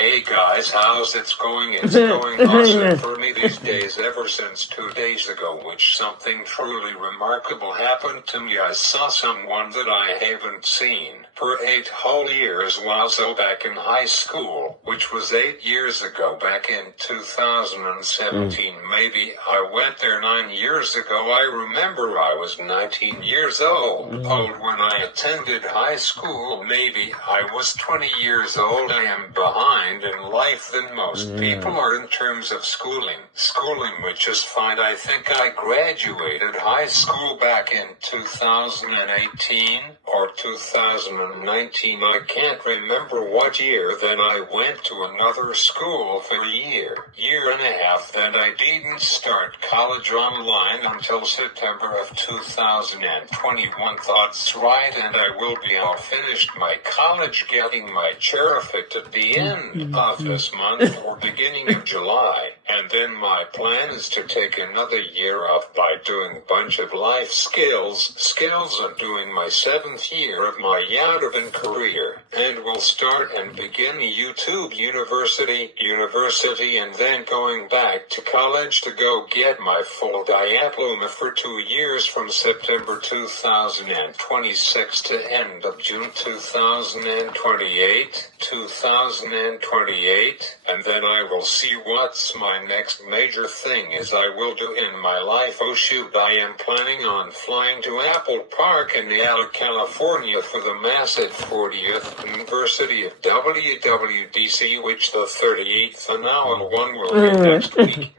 Hey guys, how's it going? It's going awesome for me these days ever since 2 days ago, which something truly remarkable happened to me. I saw someone that I haven't seen for 8 whole years while so back in high school, which was 8 years ago, back in 2017 maybe. I went there 9 years ago. I remember I was 19 years old when I attended high school. Maybe I was 20 years old. I am behind in life than most people are in terms of schooling, which is fine. I think I graduated high school back in 2018 or 2019. I can't remember what year. Then I went to another school for a year and a half. Then I didn't start college online until September of 2021. That's right, and I will be all finished my college, getting my chair fit at the end of this month or beginning of July. And then my plan is to take another year off by doing a bunch of life skills and doing my 7th year of my Yadavin career. And we'll start and begin a YouTube university and then going back to college to go get my full diploma for 2 years from September 2026 to end of June 2028, and then I will see what's my next major thing is I will do in my life. Oh shoot, I am planning on flying to Apple Park in California for the massive 40th anniversary of WWDC, which the 38th annual one will be next week,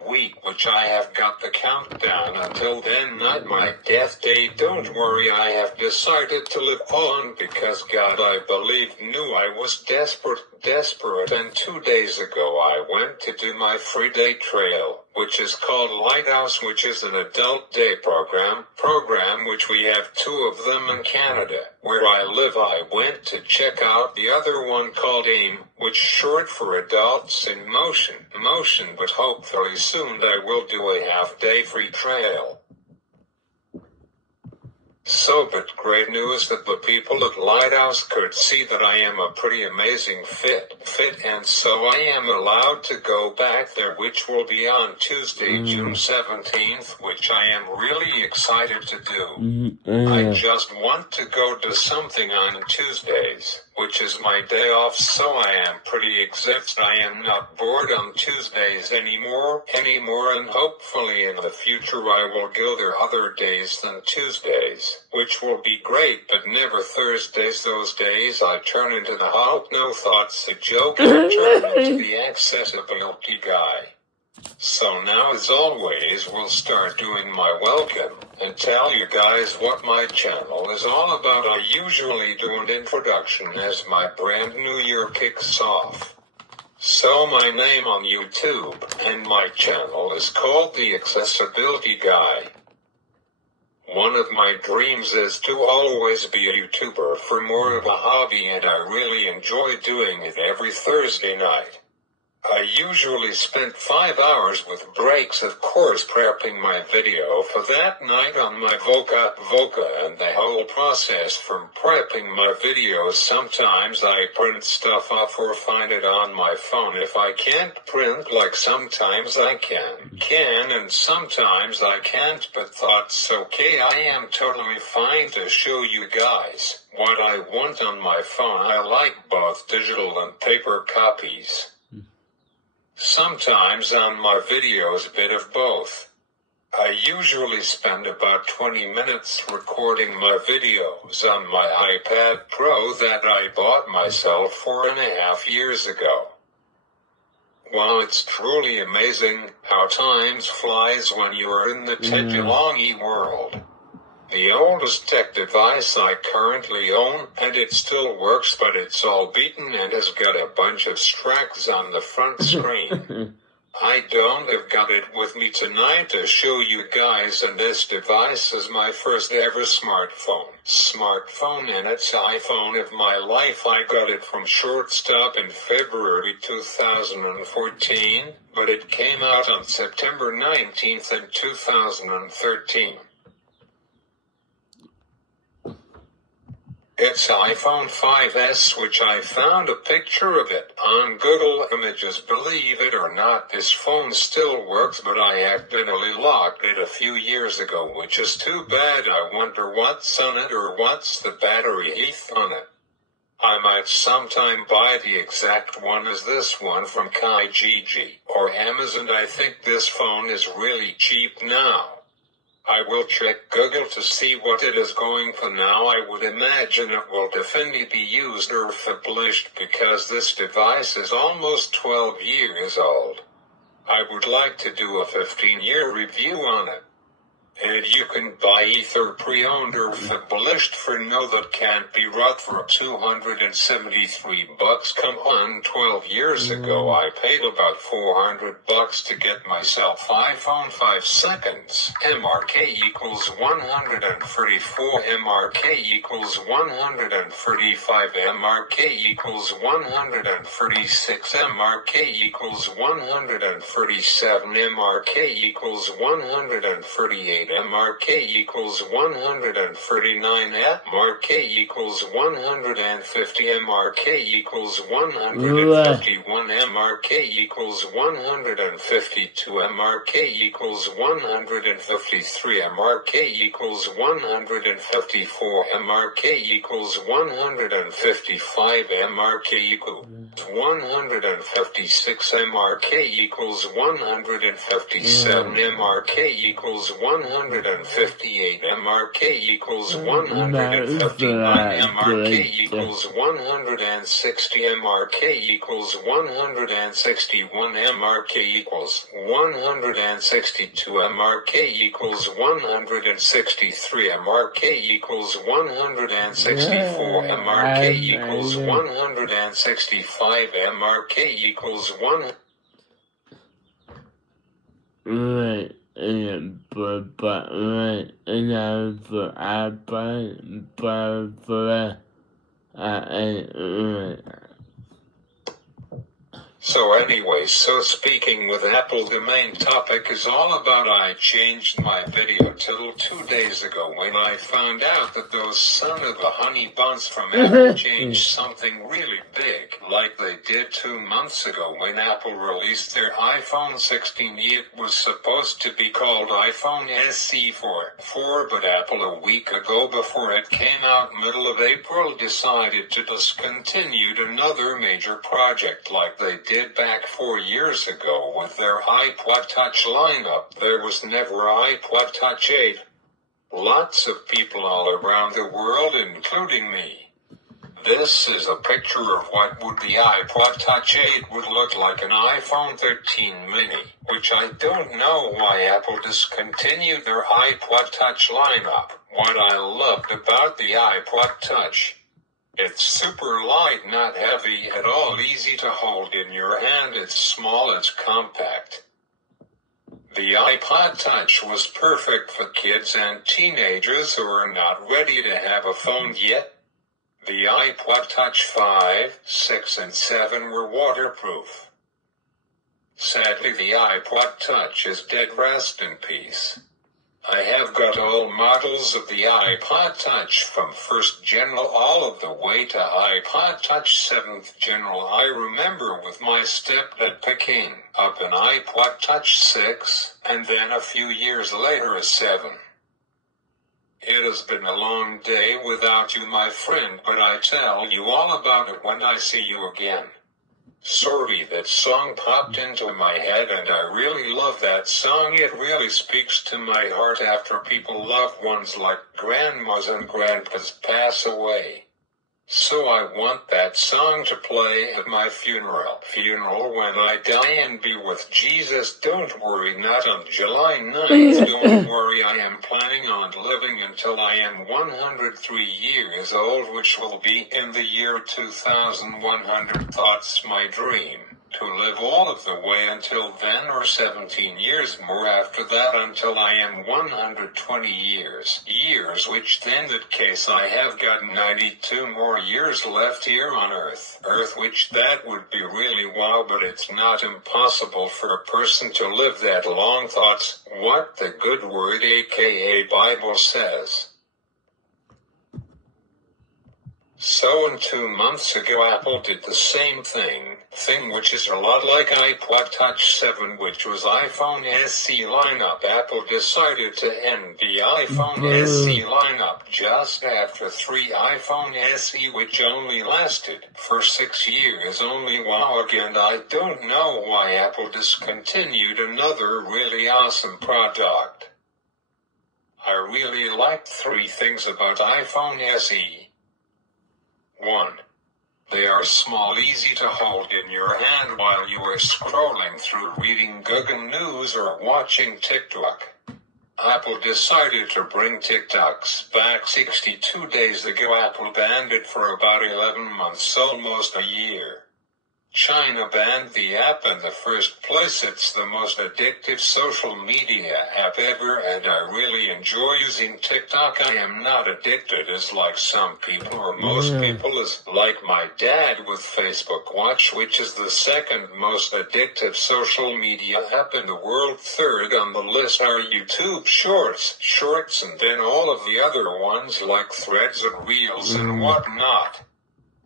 which I have got the countdown until then, not my death date. Don't worry, I have decided to live on because God, I believe, knew I was desperate, and 2 days ago I went to do my free day trail, which is called Lighthouse, which is an adult day program, which we have 2 of them in Canada. Where I live, I went to check out the other one called AIM, which is short for Adults in Motion, but hopefully soon I will do a half-day free trail. So, but great news that the people at Lighthouse could see that I am a pretty amazing fit, and so I am allowed to go back there, which will be on Tuesday, June 17th, which I am really excited to do. I just want to go do something on Tuesdays, which is my day off, so I am pretty excited. I am not bored on Tuesdays anymore, and hopefully in the future I will go there other days than Tuesdays, which will be great, but never Thursdays. Those days I turn into the Hulk. No thoughts, a joke, I turn into the accessibility guy. So now, as always, we'll start doing my welcome and tell you guys what my channel is all about. I usually do an introduction as my brand new year kicks off. So my name on YouTube and my channel is called The Accessibility Guy. One of my dreams is to always be a YouTuber for more of a hobby, and I really enjoy doing it every Thursday night. I usually spend 5 hours with breaks, of course, prepping my video for that night on my Voca, and the whole process from prepping my videos. Sometimes I print stuff off or find it on my phone. If I can't print, like sometimes I can, and sometimes I can't, but that's okay. I am totally fine to show you guys what I want on my phone. I like both digital and paper copies. Sometimes on my videos, a bit of both. I usually spend about 20 minutes recording my videos on my iPad Pro that I bought myself 4.5 years ago. Wow, it's truly amazing how time flies when you are in the technology world. The oldest tech device I currently own, and it still works, but it's all beaten and has got a bunch of stracks on the front screen. I don't have got it with me tonight to show you guys, and this device is my first ever smartphone, and it's iPhone of my life. I got it from Shortstop in February 2014, but it came out on September 19th in 2013. It's iPhone 5S, which I found a picture of it on Google Images. Believe it or not, this phone still works, but I accidentally locked it a few years ago, which is too bad. I wonder what's on it or what's the battery health on it. I might sometime buy the exact one as this one from Kijiji or Amazon. I think this phone is really cheap now. I will check Google to see what it is going for now. I would imagine it will definitely be used or published because this device is almost 12 years old. I would like to do a 15-year review on it. And you can buy either pre-owned or published for no that can't be right for $273. Come on, 12 years ago I paid about $400 to get myself iPhone 5 seconds. MRK equals 134, MRK equals 135, MRK equals 136, MRK equals 137, MRK equals 138. MRK equals 139, MRK equals 150, MRK equals 151, MRK equals 152, MRK equals 153, MRK equals 154, MRK equals 155, MRK equals 156, MRK equals 157, MRK equals 158, MRK equals 159, MRK equals 160, MRK equals 161, MRK equals 162, MRK equals 163, MRK equals 164, MRK equals 165, MRK equals 1. Right, So anyway, speaking with Apple, the main topic is all about I changed my video title 2 days ago when I found out that those son of a honey buns from Apple changed something really big, like they did 2 months ago when Apple released their iPhone 16. It was supposed to be called iPhone SE 4, but Apple a week ago, before it came out middle of April, decided to discontinue another major project like they did back 4 years ago with their iPod Touch lineup. There was never iPod Touch 8. Lots of people all around the world, including me. This is a picture of what would the iPod Touch 8 would look like an iPhone 13 mini, which I don't know why Apple discontinued their iPod Touch lineup. What I loved about the iPod Touch: it's super light, not heavy at all, easy to hold in your hand, it's small, it's compact. The iPod Touch was perfect for kids and teenagers who are not ready to have a phone yet. The iPod Touch 5, 6 and 7 were waterproof. Sadly, the iPod Touch is dead, rest in peace. I have got all models of the iPod Touch from 1st Gen all of the way to iPod Touch 7th Gen. I remember with my stepdad picking up an iPod Touch 6, and then a few years later a 7. It has been a long day without you, my friend, but I tell you all about it when I see you again. Sorry, that song popped into my head and I really love that song. It really speaks to my heart after people, loved ones like grandmas and grandpas pass away. So I want that song to play at my funeral when I die and be with Jesus. Don't worry, not on July 9th. Don't worry, I am planning on living until I am 103 years old, which will be in the year 2100. Thoughts my dream, to live all of the way until then, or 17 years more after that, until I am 120 years, which then that case I have got 92 more years left here on Earth, which that would be really wow, but it's not impossible for a person to live that long. Thoughts, what the good word aka Bible says. So in 2 months ago Apple did the same thing which is a lot like iPod Touch 7, which was iPhone SE lineup. Apple decided to end the iPhone SE lineup just after 3 iPhone SE, which only lasted for 6 years only. Wow, again, I don't know why Apple discontinued another really awesome product. I really liked 3 things about iPhone SE. 1. They are small, easy to hold in your hand while you are scrolling through, reading Google News or watching TikTok. Apple decided to bring TikToks back 62 days ago. Apple banned it for about 11 months, almost a year. China banned the app in the first place. It's the most addictive social media app ever, and I really enjoy using TikTok. I am not addicted as like some people or most people, as like my dad with Facebook Watch, which is the second most addictive social media app in the world. Third on the list are YouTube Shorts, and then all of the other ones like Threads and Reels and whatnot.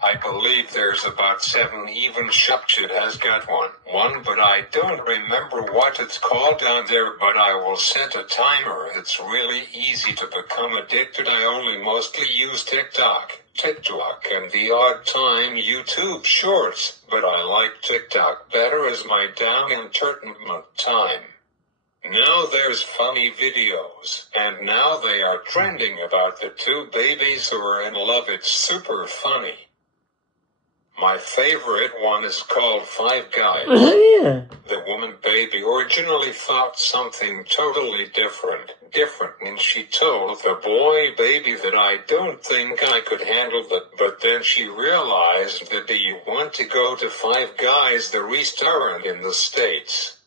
I believe there's about 7 even. Shopchit has got one, but I don't remember what it's called down there, but I will set a timer. It's really easy to become addicted. I only mostly use TikTok, and the odd time YouTube Shorts, but I like TikTok better as my down entertainment time. Now there's funny videos, and now they are trending about the 2 babies who are in love. It's super funny. My favorite one is called 5 Guys. The woman baby originally thought something totally different, and she told the boy baby that I don't think I could handle that, but then she realized that do you want to go to 5 Guys, the restaurant in the States?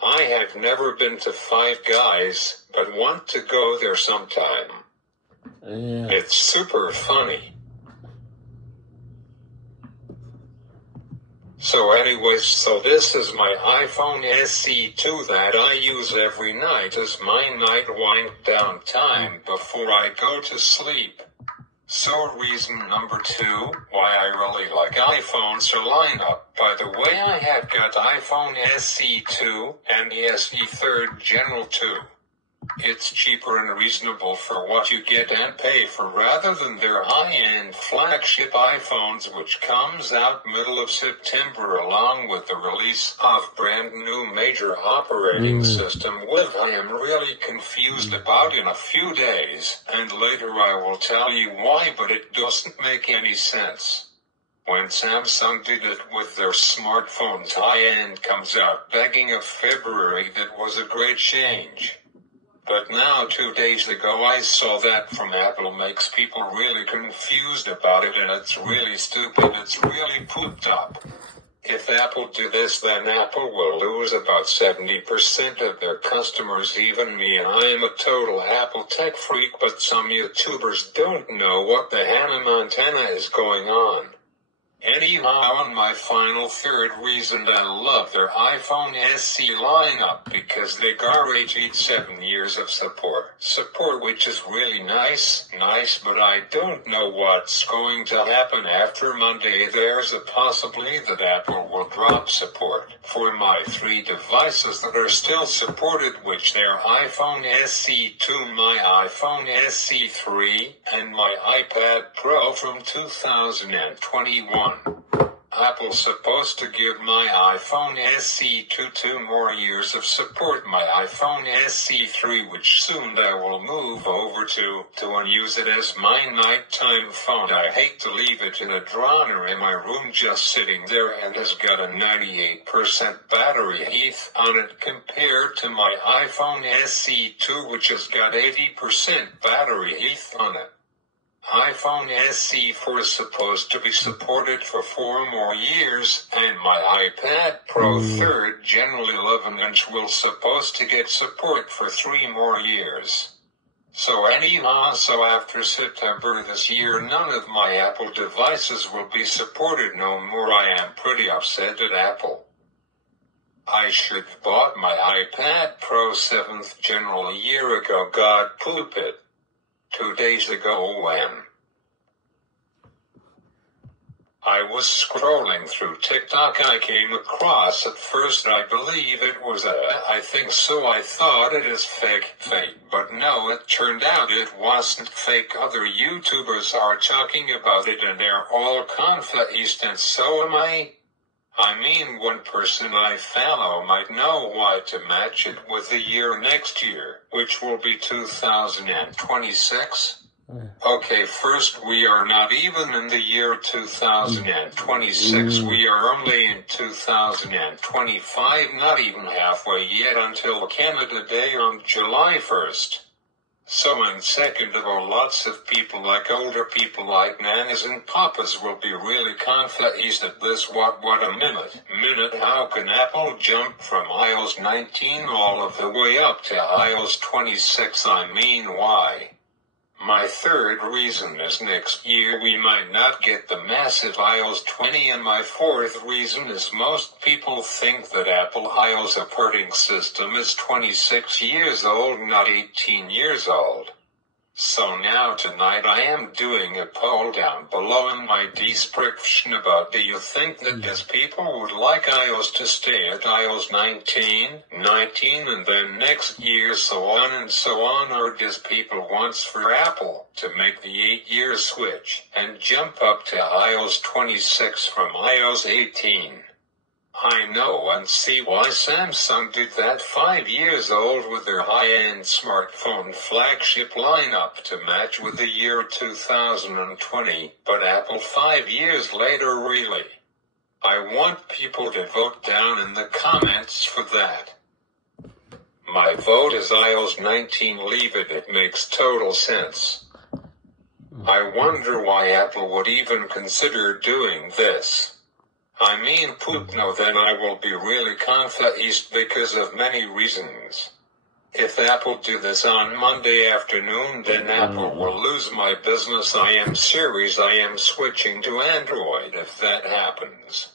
I have never been to 5 Guys, but want to go there sometime. It's super funny. So anyways, so this is my iPhone SE2 that I use every night as my night wind down time before I go to sleep. So reason number 2, why I really like iPhones are lineup. By the way, I have got iPhone SE2 and the SE 3rd General 2. It's cheaper and reasonable for what you get and pay for rather than their high-end flagship iPhones, which comes out middle of September along with the release of brand new major operating system, which I am really confused about in a few days, and later I will tell you why, but it doesn't make any sense. When Samsung did it with their smartphones, high-end comes out begging of February. That was a great change. But now 2 days ago I saw that from Apple makes people really confused about it, and it's really stupid. It's really pooped up. If Apple do this, then Apple will lose about 70% of their customers, even me, and I am a total Apple tech freak, but some YouTubers don't know what the Hannah Montana is going on. Anyhow, on my final 3rd reason, I love their iPhone SE lineup because they guaranteed 7 years of support, which is really nice, but I don't know what's going to happen after Monday. There's a possibility that Apple will drop support for my 3 devices that are still supported, which they're iPhone SE2, my iPhone SE3, and my iPad Pro from 2021. Apple's supposed to give my iPhone SE2 2 more years of support, my iPhone SE3, which soon I will move over to and use it as my nighttime phone. I hate to leave it in a drawer in my room just sitting there, and has got a 98% battery health on it compared to my iPhone SE2, which has got 80% battery health on it. iPhone SE4 is supposed to be supported for 4 more years, and my iPad Pro 3rd General 11-inch will supposed to get support for 3 more years. So anyhow, after September this year, none of my Apple devices will be supported no more. I am pretty upset at Apple. I should have bought my iPad Pro 7th General a year ago. God poop it. 2 days ago when I was scrolling through TikTok. I came across at first I believe it was I think so. I thought it is fake, but no, it turned out it wasn't fake. Other YouTubers are talking about it and they're all confused, and so am I. I mean, one person I follow might know why to match it with the year next year, which will be 2026. Okay, first, we are not even in the year 2026, we are only in 2025, not even halfway yet until Canada Day on July 1st. So and second of all, lots of people like older people like nannies and papas will be really confused at this. What a minute, how can Apple jump from iOS 19 all of the way up to iOS 26? I mean, why? My third reason is next year we might not get the massive iOS 20, and my fourth reason is most people think that Apple iOS operating system is 26 years old, not 18 years old. So now tonight I am doing a poll down below in my description about, do you think that these people would like iOS to stay at iOS 19 and then next year so on, or does people want for Apple to make the 8-year switch and jump up to iOS 26 from iOS 18? I know and see why Samsung did that 5 years old with their high-end smartphone flagship lineup to match with the year 2020, but Apple 5 years later, really? I want people to vote down in the comments for that. My vote is iOS 19, leave it, it makes total sense. I wonder why Apple would even consider doing this. I mean, no, then I will be really confused because of many reasons. If Apple do this on Monday afternoon, then Apple will lose my business. I am serious, I am switching to Android if that happens.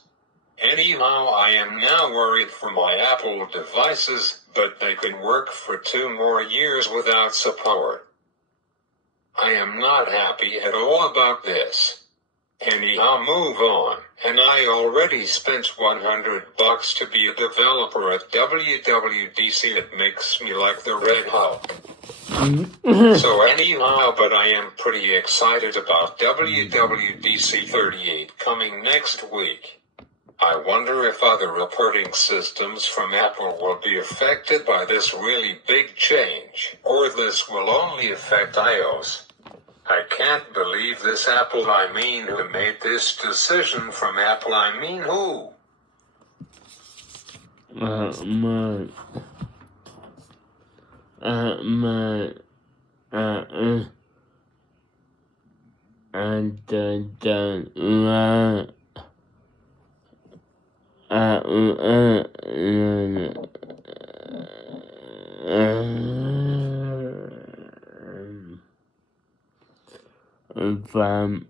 Anyhow, I am now worried for my Apple devices, but they can work for 2 more years without support. I am not happy at all about this. Anyhow, move on, and I already spent $100 to be a developer at WWDC. It makes me like the Red Hulk. So anyhow, but I am pretty excited about WWDC38 coming next week. I wonder if other operating systems from Apple will be affected by this really big change, or this will only affect iOS. I can't believe this Apple. I mean, who made this decision from Apple? I mean, who? From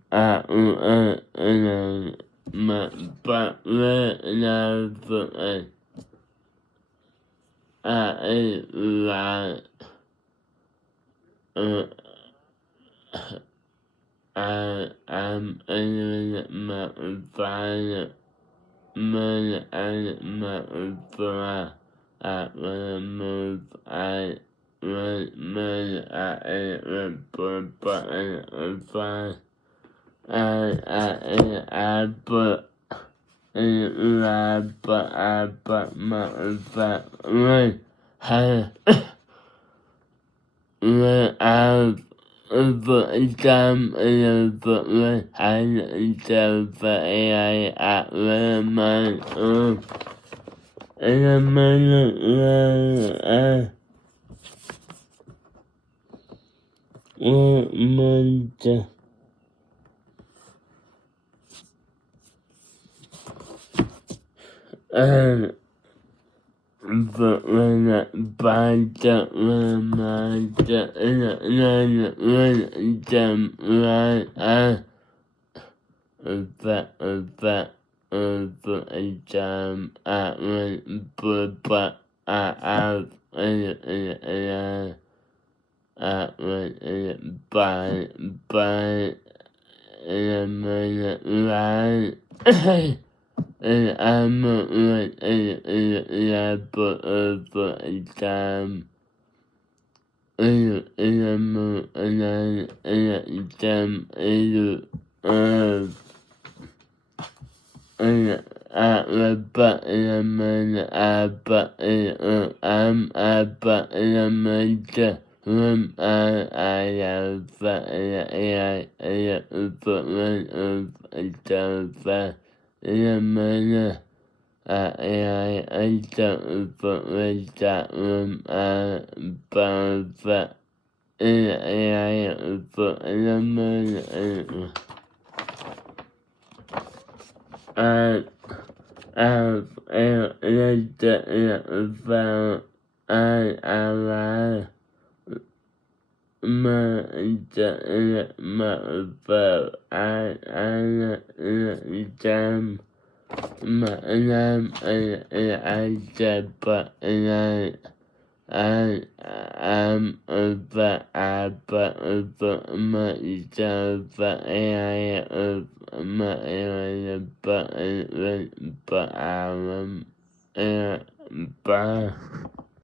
Bye.